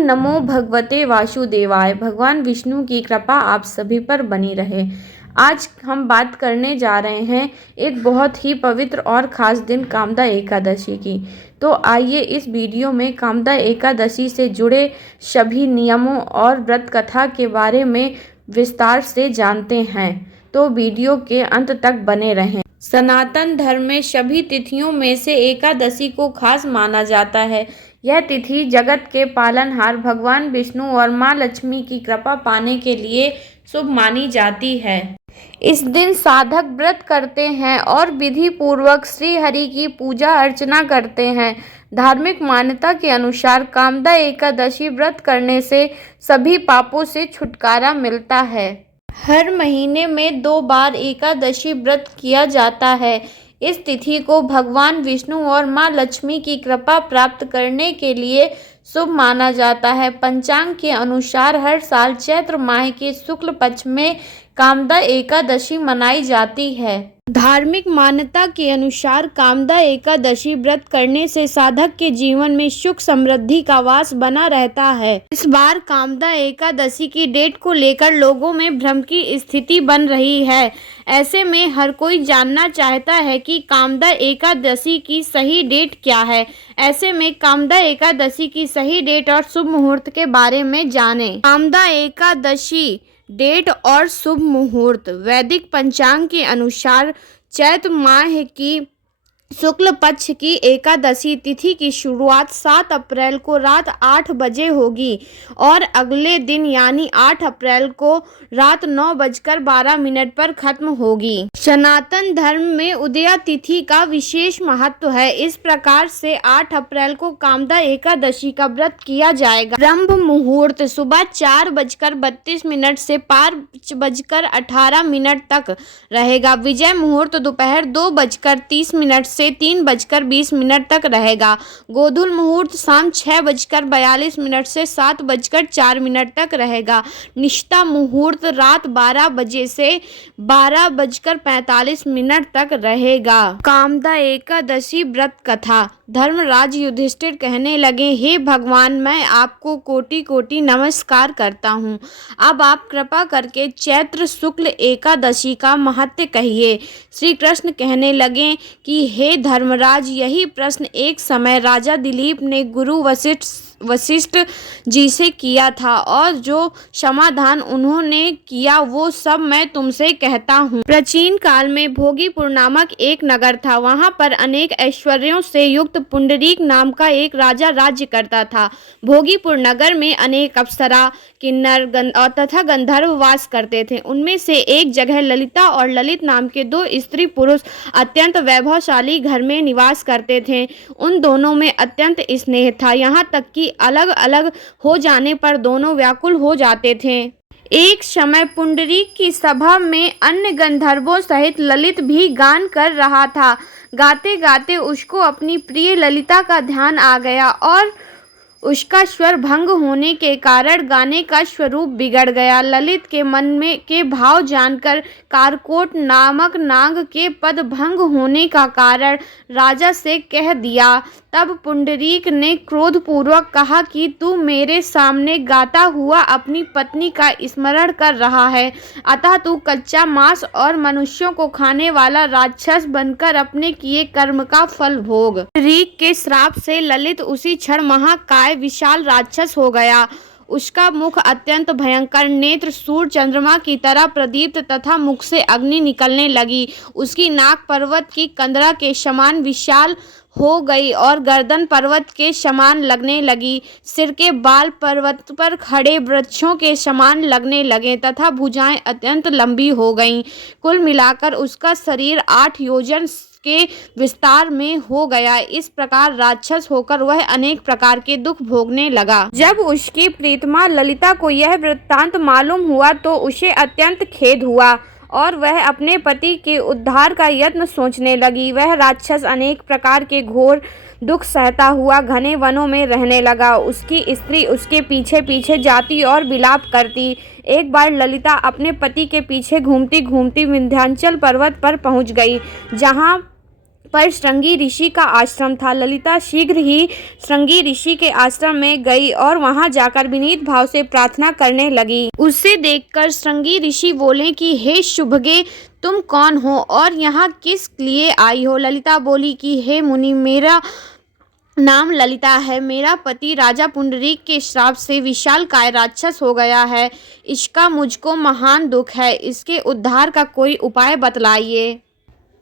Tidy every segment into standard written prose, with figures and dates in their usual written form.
नमो भगवते वासुदेवाय। भगवान विष्णु की कृपा आप सभी पर बनी रहे। आज हम बात करने जा रहे हैं एक बहुत ही पवित्र और ख़ास दिन कामदा एकादशी की। तो आइए इस वीडियो में कामदा एकादशी से जुड़े सभी नियमों और व्रत कथा के बारे में विस्तार से जानते हैं। तो वीडियो के अंत तक बने रहें। सनातन धर्म में सभी तिथियों में से एकादशी को खास माना जाता है। यह तिथि जगत के पालनहार भगवान विष्णु और माँ लक्ष्मी की कृपा पाने के लिए शुभ मानी जाती है। इस दिन साधक व्रत करते हैं और विधि पूर्वक श्री हरि की पूजा अर्चना करते हैं। धार्मिक मान्यता के अनुसार कामदा एकादशी व्रत करने से सभी पापों से छुटकारा मिलता है। हर महीने में 2 बार एकादशी व्रत किया जाता है। इस तिथि को भगवान विष्णु और माँ लक्ष्मी की कृपा प्राप्त करने के लिए शुभ माना जाता है। पंचांग के अनुसार हर साल चैत्र माह के शुक्ल पक्ष में कामदा एकादशी मनाई जाती है। धार्मिक मान्यता के अनुसार कामदा एकादशी व्रत करने से साधक के जीवन में सुख समृद्धि का वास बना रहता है। इस बार कामदा एकादशी की डेट को लेकर लोगों में भ्रम की स्थिति बन रही है। ऐसे में हर कोई जानना चाहता है कि कामदा एकादशी की सही डेट क्या है। ऐसे में कामदा एकादशी की सही डेट और शुभ मुहूर्त के बारे में जानें। कामदा एकादशी डेट और शुभ मुहूर्त। वैदिक पंचांग के अनुसार चैत्र माह की शुक्ल पक्ष की एकादशी तिथि की शुरुआत 7 अप्रैल को रात 8 बजे होगी और अगले दिन यानी 8 अप्रैल को रात 9:12 पर खत्म होगी। सनातन धर्म में उदया तिथि का विशेष महत्व है। इस प्रकार से 8 अप्रैल को कामदा एकादशी का व्रत किया जाएगा। ब्रह्म मुहूर्त सुबह 4:32 से 5:18 तक रहेगा। विजय मुहूर्त दोपहर 2:30 से 3:20 तक रहेगा। गोधूल मुहूर्त शाम 6:42 से 7:04 तक रहेगा। निष्ठा मुहूर्त रात 12 बजे से 12:45 तक रहेगा। कामदा एकादशी व्रत कथा। धर्मराज युधिष्ठिर कहने लगे, हे भगवान, मैं आपको कोटि कोटि नमस्कार करता हूँ। अब आप कृपा करके चैत्र शुक्ल एकादशी का महत्व कहिए। श्री कृष्ण कहने लगे कि हे धर्मराज, यही प्रश्न एक समय राजा दिलीप ने गुरु वशिष्ठ जी से किया था और जो समाधान उन्होंने किया वो सब मैं तुमसे कहता हूँ। प्राचीन काल में भोगीपुर नामक एक नगर था। वहाँ पर अनेक ऐश्वर्यों से युक्त पुंडरीक नाम का एक राजा राज्य करता था। भोगीपुर नगर में अनेक अप्सरा, किन्नर तथा गंधर्व वास करते थे। उनमें से एक जगह ललिता और ललित नाम के 2 स्त्री पुरुष अत्यंत वैभवशाली घर में निवास करते थे। उन दोनों में अत्यंत स्नेह था, यहाँ तक कि अलग अलग हो जाने पर दोनों व्याकुल हो जाते थे। एक समय पुंडरीक की सभा में अन्य गंधर्वों सहित ललित भी गान कर रहा था। गाते गाते उसको अपनी प्रिय ललिता का ध्यान आ गया और उसका स्वर भंग होने के कारण गाने का स्वरूप बिगड़ गया। ललित के मन में के भाव जानकर कारकोट नामक नाग के पद भंग होने का कारण राजा से कह दिया। तब पुंडरीक ने क्रोधपूर्वक कहा कि तू मेरे सामने गाता हुआ अपनी पत्नी का स्मरण कर रहा है, अतः तू कच्चा मांस और मनुष्यों को खाने वाला राक्षस बनकर अपने किए कर्म का फल भोग। पुंडरीक के श्राप से ललित उसी क्षण महाकाय विशाल राक्षस हो गया। उसका मुख अत्यंत भयंकर, नेत्र सूर्य चंद्रमा की तरह प्रदीप्त तथा मुख से अग्नि निकलने लगी। उसकी नाक पर्वत की कंदरा के समान विशाल हो गई और गर्दन पर्वत के समान लगने लगी। सिर के बाल पर्वत पर खड़े वृक्षों के समान लगने लगे तथा भुजाएं अत्यंत लंबी हो गईं। कुल मिलाकर उसका शरीर 8 योजन के विस्तार में हो गया। इस प्रकार राक्षस होकर वह अनेक प्रकार के दुख भोगने लगा। जब उसकी प्रीतमा ललिता को यह वृत्तांत मालूम हुआ तो उसे अत्यंत खेद हुआ और वह अपने पति के उद्धार का यत्न सोचने लगी। वह राक्षस अनेक प्रकार के घोर दुख सहता हुआ घने वनों में रहने लगा। उसकी स्त्री उसके पीछे पीछे जाती और विलाप करती। एक बार ललिता अपने पति के पीछे घूमती घूमती विंध्याचल पर्वत पर पहुंच गई, जहां पर श्रृंगी ऋषि का आश्रम था। ललिता शीघ्र ही श्रृंगी ऋषि के आश्रम में गई और वहां जाकर विनीत भाव से प्रार्थना करने लगी। उसे देखकर श्रृंगी ऋषि बोले कि हे शुभगे, तुम कौन हो और यहाँ किस लिए आई हो? ललिता बोली कि हे मुनि, मेरा नाम ललिता है। मेरा पति राजा पुंडरीक के श्राप से विशालकाय राक्षस हो गया है। इसका मुझको महान दुख है। इसके उद्धार का कोई उपाय बतलाइए।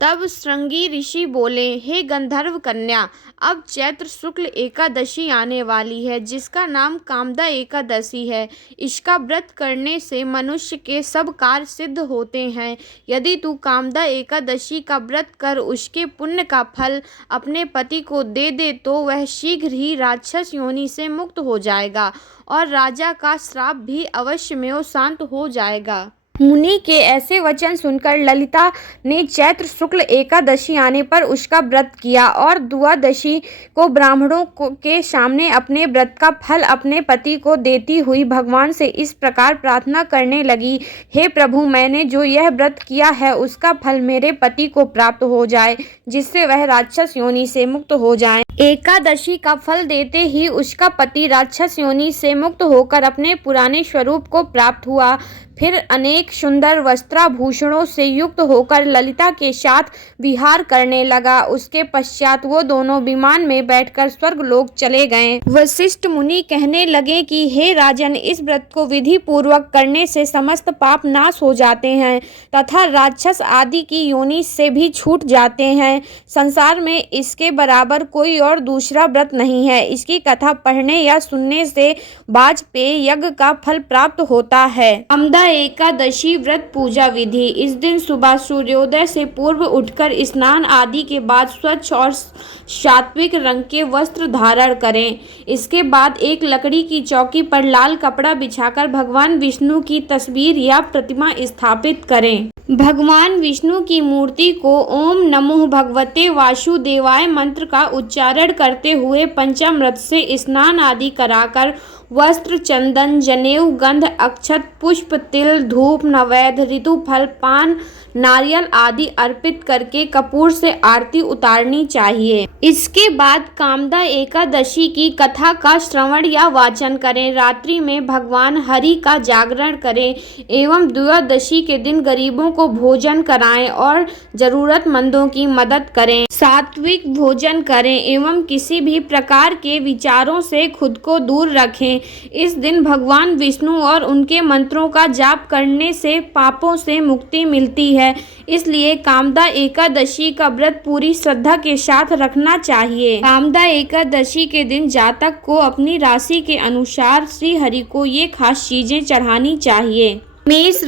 तब श्रृंगी ऋषि बोले, हे गंधर्व कन्या, अब चैत्र शुक्ल एकादशी आने वाली है, जिसका नाम कामदा एकादशी है। इसका व्रत करने से मनुष्य के सब कार्य सिद्ध होते हैं। यदि तू कामदा एकादशी का व्रत कर उसके पुण्य का फल अपने पति को दे दे तो वह शीघ्र ही राक्षस योनि से मुक्त हो जाएगा और राजा का श्राप भी अवश्य में शांत हो जाएगा। मुनि के ऐसे वचन सुनकर ललिता ने चैत्र शुक्ल एकादशी आने पर उसका व्रत किया और द्वादशी को ब्राह्मणों के सामने अपने व्रत का फल अपने पति को देती हुई भगवान से इस प्रकार प्रार्थना करने लगी, हे प्रभु, मैंने जो यह व्रत किया है उसका फल मेरे पति को प्राप्त हो जाए, जिससे वह राक्षस योनि से मुक्त हो जाए। एकादशी का फल देते ही उसका पति राक्षस योनि से मुक्त होकर अपने पुराने स्वरूप को प्राप्त हुआ। फिर अनेक सुंदर वस्त्राभूषणों से युक्त होकर ललिता के साथ विहार करने लगा। उसके पश्चात वो दोनों विमान में बैठकर स्वर्गलोक चले गए। वशिष्ठ मुनि कहने लगे कि हे राजन, इस व्रत को विधि पूर्वक करने से समस्त पाप नाश हो जाते हैं तथा राक्षस आदि की योनि से भी छूट जाते हैं। संसार में इसके बराबर कोई और दूसरा व्रत नहीं है। इसकी कथा पढ़ने या सुनने से वाजपेय यज्ञ का फल प्राप्त होता है। कामदा एकादशी व्रत पूजा विधि। इस दिन सुबह सूर्योदय से पूर्व उठकर स्नान आदि के बाद स्वच्छ और सात्विक रंग के वस्त्र धारण करें। इसके बाद एक लकड़ी की चौकी पर लाल कपड़ा बिछाकर भगवान विष्णु की तस्वीर या प्रतिमा स्थापित करें। भगवान विष्णु की मूर्ति को ओम नमो भगवते वासुदेवाय मंत्र का उच्चारण करते हुए पंचामृत से स्नान आदि कराकर वस्त्र, चंदन, जनेऊ, गंध, अक्षत, पुष्प, तिल, धूप, नैवेद्य, ऋतुफल, पान, नारियल आदि अर्पित करके कपूर से आरती उतारनी चाहिए। इसके बाद कामदा एकादशी की कथा का श्रवण या वाचन करें। रात्रि में भगवान हरि का जागरण करें एवं द्वादशी के दिन गरीबों को भोजन कराएं और जरूरतमंदों की मदद करें। सात्विक भोजन करें एवं किसी भी प्रकार के विचारों से खुद को दूर रखें। इस दिन भगवान विष्णु और उनके मंत्रों का जाप करने से पापों से मुक्ति मिलती है। इसलिए कामदा एकादशी का व्रत पूरी श्रद्धा के साथ रखना चाहिए। कामदा एकादशी के दिन जातक को अपनी राशि के अनुसार श्री हरि को ये खास चीजें चढ़ानी चाहिए। मेष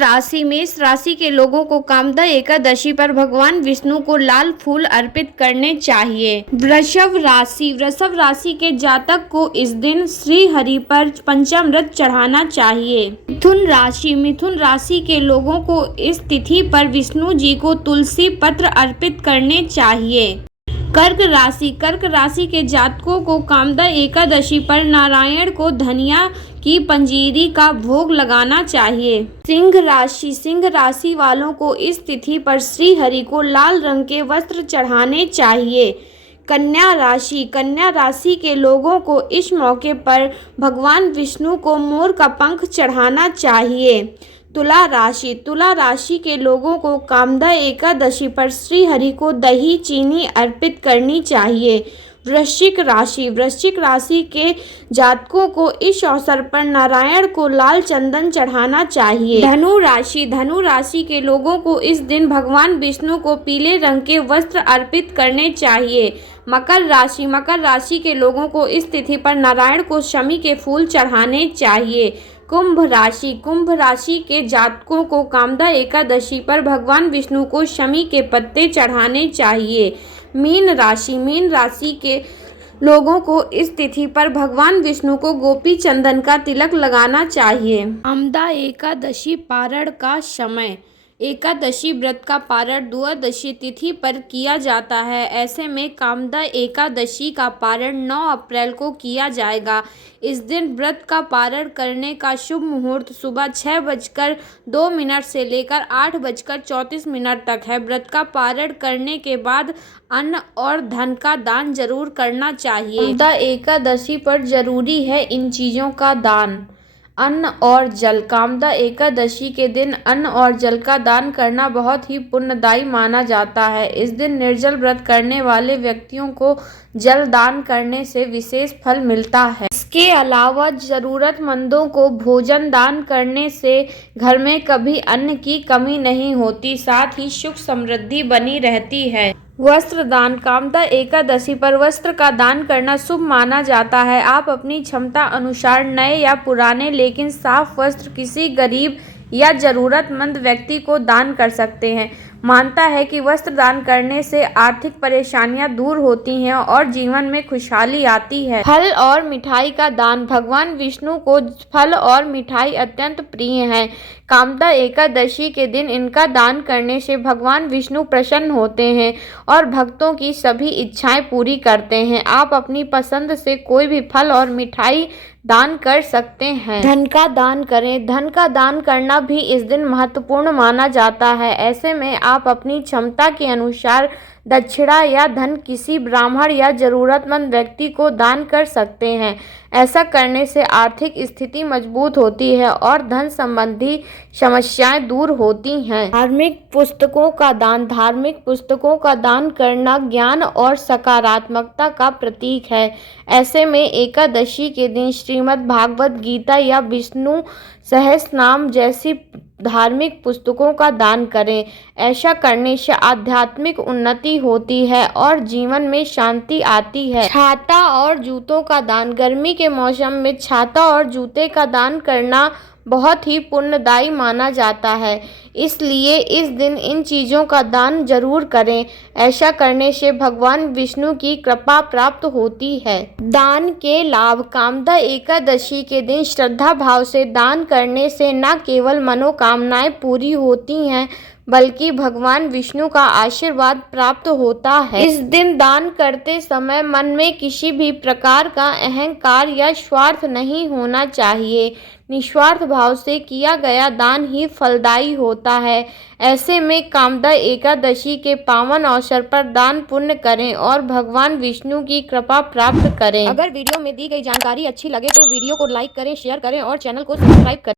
राशि के लोगों को कामदा एकादशी पर भगवान विष्णु को लाल फूल अर्पित करने चाहिए। वृषभ राशि के जातक को इस दिन श्री हरि पर पंचामृत चढ़ाना चाहिए। मिथुन राशि के लोगों को इस तिथि पर विष्णु जी को तुलसी पत्र अर्पित करने चाहिए। कर्क राशि के जातकों को कामदा एकादशी पर नारायण को धनिया की पंजीरी का भोग लगाना चाहिए। सिंह राशि वालों को इस तिथि पर श्री हरि को लाल रंग के वस्त्र चढ़ाने चाहिए। कन्या राशि के लोगों को इस मौके पर भगवान विष्णु को मोर का पंख चढ़ाना चाहिए। तुला राशि के लोगों को कामदा एकादशी पर श्री हरि को दही चीनी अर्पित करनी चाहिए। वृश्चिक राशि के जातकों को इस अवसर पर नारायण को लाल चंदन चढ़ाना चाहिए। धनु राशि के लोगों को इस दिन भगवान विष्णु को पीले रंग के वस्त्र अर्पित करने चाहिए। मकर राशि के लोगों को इस तिथि पर नारायण को शमी के फूल चढ़ाने चाहिए। कुंभ राशि के जातकों को कामदा एकादशी पर भगवान विष्णु को शमी के पत्ते चढ़ाने चाहिए। मीन राशि के लोगों को इस तिथि पर भगवान विष्णु को गोपी चंदन का तिलक लगाना चाहिए। कामदा एकादशी पारण का समय। एकादशी व्रत का पारण द्वादशी तिथि पर किया जाता है। ऐसे में कामदा एकादशी का पारण 9 अप्रैल को किया जाएगा। इस दिन व्रत का पारण करने का शुभ मुहूर्त सुबह 6:02 से लेकर 8:34 तक है। व्रत का पारण करने के बाद अन्न और धन का दान जरूर करना चाहिए। कामदा एकादशी पर जरूरी है इन चीज़ों का दान। अन्न और जल। कामदा एकादशी के दिन अन्न और जल का दान करना बहुत ही पुण्यदायी माना जाता है। इस दिन निर्जल व्रत करने वाले व्यक्तियों को जल दान करने से विशेष फल मिलता है। इसके अलावा जरूरतमंदों को भोजन दान करने से घर में कभी अन्न की कमी नहीं होती, साथ ही सुख समृद्धि बनी रहती है। वस्त्र दान। कामदा एकादशी पर वस्त्र का दान करना शुभ माना जाता है। आप अपनी क्षमता अनुसार नए या पुराने लेकिन साफ वस्त्र किसी गरीब या जरूरतमंद व्यक्ति को दान कर सकते हैं। मानता है कि वस्त्र दान करने से आर्थिक परेशानियां दूर होती हैं और जीवन में खुशहाली आती है। फल और मिठाई का दान। भगवान विष्णु को फल और मिठाई अत्यंत प्रिय हैं। कामदा एकादशी के दिन इनका दान करने से भगवान विष्णु प्रसन्न होते हैं और भक्तों की सभी इच्छाएं पूरी करते हैं। आप अपनी पसंद से कोई भी फल और मिठाई दान कर सकते हैं। धन का दान करें। धन का दान करना भी इस दिन महत्वपूर्ण माना जाता है। ऐसे में आप अपनी क्षमता के अनुसार दक्षिणा या धन किसी ब्राह्मण या जरूरतमंद व्यक्ति को दान कर सकते हैं। ऐसा करने से आर्थिक स्थिति मजबूत होती है और धन संबंधी समस्याएं दूर होती हैं। धार्मिक पुस्तकों का दान। धार्मिक पुस्तकों का दान करना ज्ञान और सकारात्मकता का प्रतीक है। ऐसे में एकादशी के दिन श्रीमद् भागवत गीता या विष्णु सहस्रनाम जैसी धार्मिक पुस्तकों का दान करें। ऐसा करने से आध्यात्मिक उन्नति होती है और जीवन में शांति आती है। छाता और जूतों का दान। गर्मी के मौसम में छाता और जूते का दान करना बहुत ही पुण्यदायी माना जाता है, इसलिए इस दिन इन चीज़ों का दान जरूर करें। ऐसा करने से भगवान विष्णु की कृपा प्राप्त होती है। दान के लाभ। कामदा एकादशी के दिन श्रद्धा भाव से दान करने से न केवल मनोकामनाएं पूरी होती हैं बल्कि भगवान विष्णु का आशीर्वाद प्राप्त होता है। इस दिन दान करते समय मन में किसी भी प्रकार का अहंकार या स्वार्थ नहीं होना चाहिए। निस्वार्थ भाव से किया गया दान ही फलदायी होता है। ऐसे में कामदा एकादशी के पावन अवसर पर दान पुण्य करें और भगवान विष्णु की कृपा प्राप्त करें। अगर वीडियो में दी गई जानकारी अच्छी लगे तो वीडियो को लाइक करें, शेयर करें और चैनल को सब्सक्राइब करें।